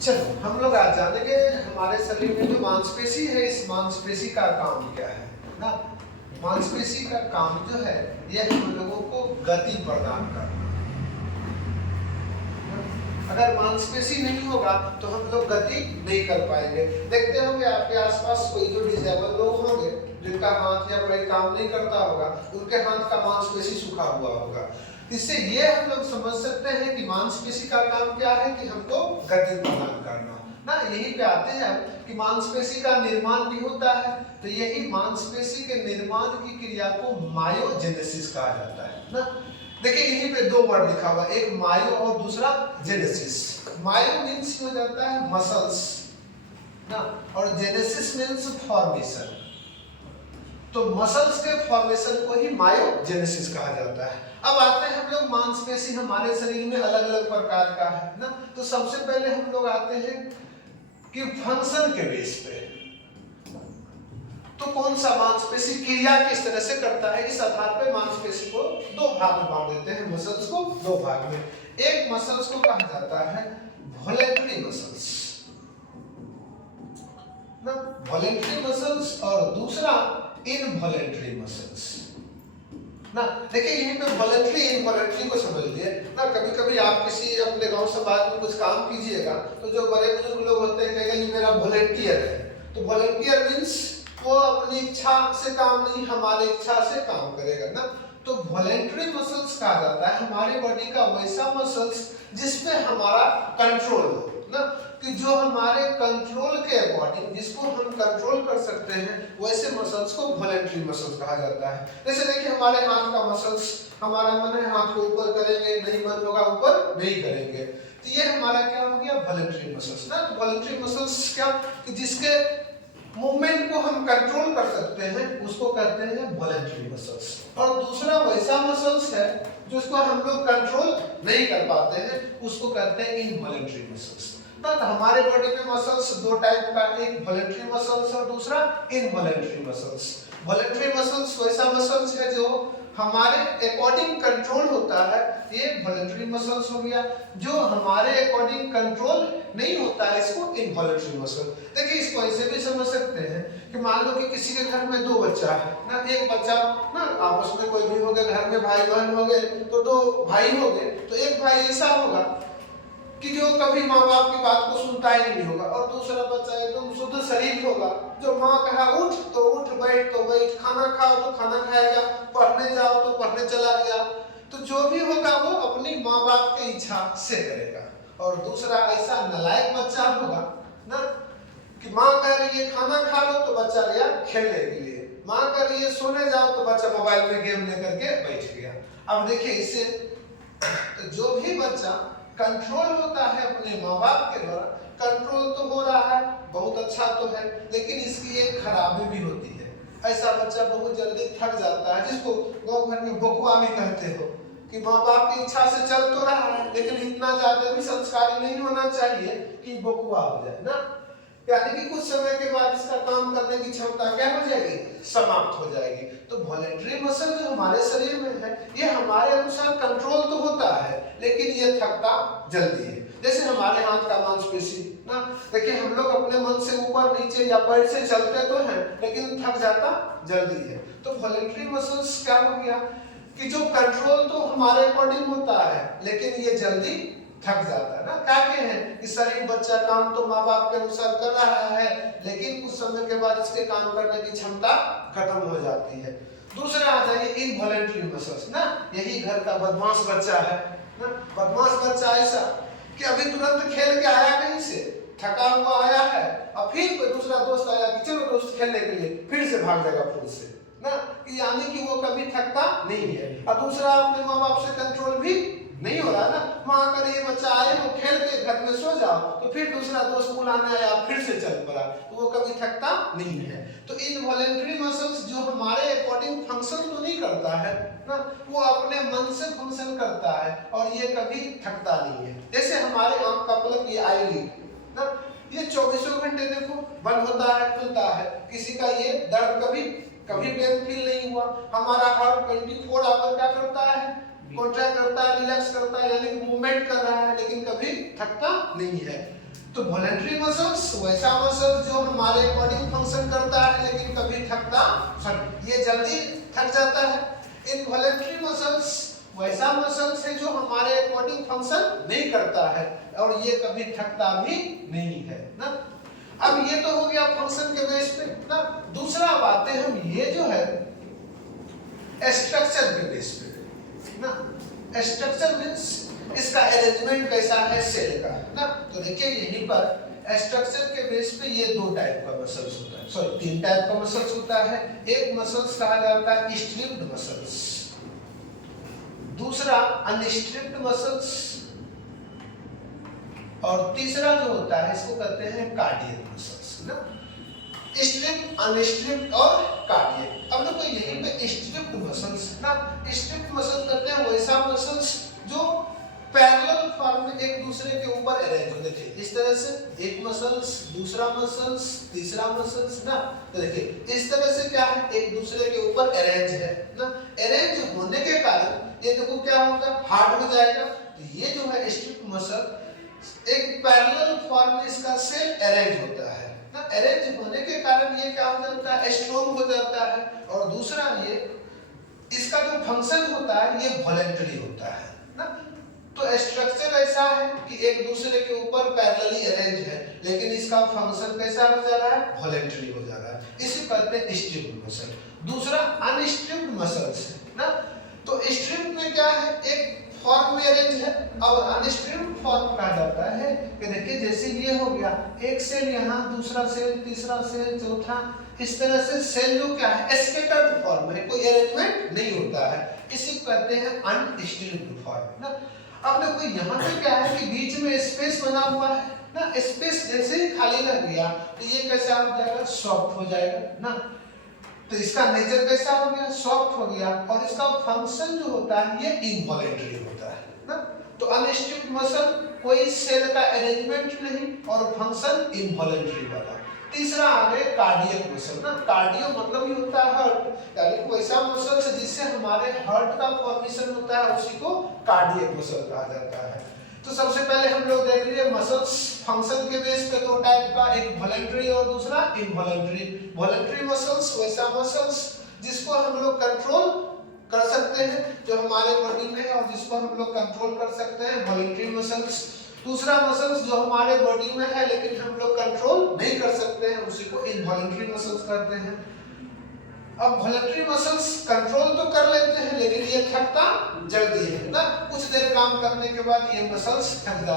चलो हम लोग आज जानेंगे हमारे शरीर में जो मांसपेशी है, इस मांसपेशी का काम क्या है ना। मांसपेशी का काम जो है यह हम लोगों को गति प्रदान करना। अगर मांसपेशी नहीं होगा तो हम लोग गति नहीं कर पाएंगे। देखते होंगे आपके आसपास कोई जो डिसेबल लोग होंगे जिनका हाथ या पैर काम नहीं करता होगा, उनके हाथ का मांसपेशी सूखा हुआ होगा। इससे ये हम लोग समझ सकते हैं कि मांसपेशी का काम क्या है कि हमको गति प्रदान करना ना। यही पे आते हैं कि मांसपेशी का निर्माण भी होता है, तो यही मांसपेशी के निर्माण की क्रिया को मायोजेनेसिस कहा जाता है ना। देखिए यहीं पे दो वर्ड लिखा हुआ, एक मायो और दूसरा जेनेसिस। मायो मीन्स हो जाता है मसल्स ना, और जेनेसिस मीन्स फॉर्मेशन। तो मसल्स के फॉर्मेशन को ही मायोजेनेसिस कहा जाता है। अब आते हैं हम लोग, मांसपेशी हमारे शरीर में अलग अलग प्रकार का है ना। तो सबसे पहले हम लोग आते हैं कि फंक्शन के बेस पे, तो कौन सा मांसपेशी क्रिया किस तरह से करता है, इस आधार पर मांसपेशी को दो भाग में बांट देते हैं, मसल्स को दो भाग में। एक मसल्स को कहा जाता है वॉलेंटरी मसल्स ना, वॉलेंटरी मसल्स, और दूसरा इनवॉलेंटरी मसल्स ना। देखिए यहीं पे वॉलेंटरी इनवॉलेंटरी को समझ लिए ना। कभी कभी आप किसी अपने गांव समाज में कुछ काम कीजिएगा तो जो बड़े बुजुर्ग लोग होते हैं कहेंगे ये मेरा वॉलेंटियर है। तो वॉलेंटियर मींस वो अपनी इच्छा से काम नहीं, हमारी इच्छा से काम करेगा ना। तो वॉलेंटरी मसल्स कहा जाता है हमारी बॉडी का वैसा मसल्स जिसपे हमारा कंट्रोल हो ना, कि जो हमारे कंट्रोल के अकॉर्डिंग, जिसको हम कंट्रोल कर सकते हैं, वैसे मसल्स को वॉलेंटरी मसल्स कहा जाता है। जैसे देखिए हमारे हाथ का मसल्स, हमारा मन है हाथ को ऊपर करेंगे, नहीं मन होगा ऊपर नहीं करेंगे, तो ये हमारा क्या हो गया वॉलेंटरी मसल्स ना। तो वॉलेंटरी मसल्स क्या कि जिसके मूवमेंट को हम कंट्रोल कर सकते हैं उसको कहते हैं वॉलेंटरी मसल्स। और दूसरा वैसा मसल्स है जिसको हम लोग कंट्रोल नहीं कर पाते हैं, उसको कहते हैं इनवॉलेंटरी मसल्स। तो हमारे बॉडी में मसल्स दो टाइप का, एक वॉलेंटरी मसल्स और दूसरा इनवॉलेंटरी मसल्स। वॉलेंटरी मसल्स वैसा मसल्स है जो हमारे अकॉर्डिंग कंट्रोल होता है, ये वॉलेंटरी मसल्स हो गया। जो हमारे अकॉर्डिंग कंट्रोल नहीं होता है इसको इनवॉलेंटरी मसल। देखिए इसको ऐसे भी समझ सकते हैं कि मान लो कि किसी के घर में दो बच्चा है ना, एक बच्चा ना आपस में कोई भी हो गए, घर में भाई बहन हो गए तो दो भाई हो गए, तो एक भाई ऐसा होगा कि जो कभी माँ बाप की बात को सुनता ही नहीं होगा, और दूसरा बच्चा एकदम शुद्ध शरीर होगा जो माँ कहा उठ तो उठ, बैठ तो बैठ, खाना खाओ तो खाना खाएगा, पढ़ने जाओ तो पढ़ने चला गया। तो जो भी होगा वो अपनी माँ बाप की इच्छा से करेगा। और दूसरा ऐसा नालायक बच्चा होगा ना कि माँ कह रही है खाना खा लो तो बच्चा गया खेलने के लिए, माँ कह रही है सोने जाओ तो बच्चा मोबाइल में गेम लेकर के बैठ गया। अब देखिए इससे तो जो भी बच्चा कंट्रोल होता है अपने माँ बाप के द्वारा, कंट्रोल तो हो रहा है, बहुत अच्छा तो है, लेकिन इसकी एक खराबी भी होती है। ऐसा बच्चा बहुत जल्दी थक जाता है, जिसको गाँव घर में बकुआ भी कहते हो, कि माँ बाप की इच्छा से चल तो रहा है लेकिन इतना ज्यादा भी संस्कारी नहीं होना चाहिए कि बकुआ हो जाए ना। यानी कि कुछ समय के बाद इसका काम करने की क्षमता क्या हो जाएगी, समाप्त हो जाएगी। तो वॉलेंटरी मसल जो हमारे शरीर में है ये हमारे अनुसार कंट्रोल तो होता है लेकिन ये थकता जल्दी है। जैसे हमारे हाथ का मांसपेशी ना, देखिए हम लोग अपने मन से ऊपर नीचे या पैर से चलते तो हैं लेकिन थक जाता जल्दी है। तो वॉलेंटरी मसल्स क्या हो गया कि जो कंट्रोल तो हमारे अकॉर्डिंग होता है लेकिन ये जल्दी थक जाता है ना। क्या कहते हैं कि शरीर बच्चा काम तो माँ बाप के अनुसार कर रहा है लेकिन कुछ समय के बाद इसके काम करने की क्षमता खत्म हो जाती है। दूसरा आ जाइए इनवॉलेंटरी मसल्स ना, यही घर का बदमाश बच्चा है ना। बदमाश बच्चा ऐसा कि अभी तुरंत खेल के आया कहीं से, थका हुआ आया है, और फिर कोई दूसरा दोस्त आया कि चलो दोस्त खेलने के लिए, फिर से भाग जाएगा फूल से ना, कि यानी कि वो कभी थकता नहीं है। और दूसरा अपने माँ बाप से कंट्रोल भी नहीं हो रहा ना, माँ कर ये बच्चा आए वो खेल के घर में सो जाओ तो फिर दूसरा दोस्त बुलाने आया फिर से चल पड़ा, तो वो कभी थकता नहीं है। तो इनवॉलेंटरी मसल्स जो हमारे अकॉर्डिंग फंक्शन तो नहीं करता है ना, वो अपने मन से फंक्शन करता है और ये कभी थकता नहीं है। जैसे हमारे आंख का पलक, ये आईलिड ना, ये 24 घंटे देखो बंद होता है खुलता है, किसी का ये दर्द कभी पेन फील नहीं हुआ। हमारा हार्ट 24 आवर क्या करता है, कॉन्ट्रैक्ट करता है, रिलैक्स करता है, यानी कि मूवमेंट कर रहा है लेकिन कभी थकता नहीं है। तो वॉलेंट्री मसल्स वैसा मसल जो हमारे अकॉर्डिंग फंक्शन करता है लेकिन कभी थकता, ये जल्दी थक जाता है। इनवॉलेंट्री मसल्स वैसा मसल्स है जो हमारे अकॉर्डिंग फंक्शन नहीं करता है और ये कभी थकता भी नहीं है ना। अब ये तो हो गया फंक्शन के बेस पे ना। दूसरा बात है हम ये जो है स्ट्रक्चर के बेस पे ना। स्ट्रक्चर मींस इसका अरेंजमेंट कैसा है सेल का ना। तो देखिए यहीं पर स्ट्रक्चर के बेस पे ये दो टाइप का मसल्स होता है, सॉरी तीन टाइप का मसल्स होता है। एक मसल्स कहा जाता है स्ट्रिप्ड मसल्स, दूसरा अनस्ट्रिप्ड मसल्स और तीसरा जो होता है इसको कहते हैं कार्डियक मसल्स ना। स्ट्रिप्ड, अनस्ट्रिप्ड और कार्डियक। अब देखो यहीं पे स्ट्रिप्ड मसल्स ना, स्ट्रिप्ड मसल्स कहते हैं वैसा मसल्स जो पैरेलल फॉर्म में एक दूसरे के ऊपर अरेंज होते थे। इस तरह से एक मसल्स, दूसरा मसल्स, तीसरा मसल्स ना। तो देखिए इस तरह से क्या है एक दूसरे के ऊपर अरेंज है ना। अरेंज होने के कारण ये देखो क्या होगा, हार्ड हो जाएगा। तो ये जो है स्ट्रिप्ड मसल एक पैरेलल फॉर्म में इसका सेल अरेंज होता है ना। अरेंज होने के कारण ये क्या हो जाता है, स्ट्रॉन्ग हो जाता है। और दूसरा ये इसका जो फंक्शन होता है ये वॉलेंटरी होता है ना। तो स्ट्रक्चर ऐसा है कि एक दूसरे के ऊपर पैरेलली अरेंज है लेकिन इसका फंक्शन कैसा हो जा रहा है, वॉलेंटरी हो जा रहा है। इसी कहते हैं स्ट्रिप्ड मसल। दूसरा अनस्ट्रिप्ड मसल्स है ना। तो स्ट्रिप्ड में क्या है, एक फॉर्म में अरेंज है। और अनस्ट्रिप्ड फॉर्म कहा जाता है कि देखिए जैसे ये हो गया एक सेल यहाँ, दूसरा सेल, तीसरा सेल, चौथा, इस तरह से सेल जो क्या है स्कैटर्ड फॉर्म है, कोई अरेंजमेंट नहीं होता है। इसी को कहते हैं अनस्ट्रिप्ड फॉर्म ना। अब देखो यहाँ पे क्या है कि बीच में स्पेस बना हुआ है ना। स्पेस जैसे ही खाली लग गया तो ये कैसा हो जाएगा, सॉफ्ट हो जाएगा ना। तो इसका नेचर कैसा हो गया, सॉफ्ट हो गया। और इसका फंक्शन जो होता है ये इनवॉलेंटरी होता है ना। तो अनस्ट्रिप्ड मसल कोई सेल का अरेंजमेंट नहीं और फंक्शन इनवॉलेंटरी वाला। तीसरा आ गया कार्डियक मसल ना। कार्डियो मतलब ही होता है हार्ट, यानी कोई ऐसा मसल है जिससे हमारे हार्ट का फॉर्मेशन होता है, उसी को कार्डियक मसल कहा जाता है। तो सबसे पहले हम लोग देख रहे हैं मसल्स फंक्शन के बेस पे दो टाइप का, एक वॉलेंटरी और दूसरा इनवॉलेंटरी। वॉलेंटरी मसल्स वैसा मसल्स जिसको हम लोग कंट्रोल कर सकते हैं, जो हमारे बॉडी में है और जिसको हम लोग कंट्रोल कर सकते हैं, वॉलेंटरी मसल्स। दूसरा मसल्स जो हमारे बॉडी में है लेकिन हम लोग कंट्रोल नहीं कर सकते हैं, उसी को इनवॉलेंटरी मसल्स कहते हैं। अब वॉलेंटरी मसल्स कंट्रोल तो कर लेते हैं लेकिन ये थकता जल्दी है ना। कुछ देर काम करने के बाद ये मसल्स थक जाते हैं।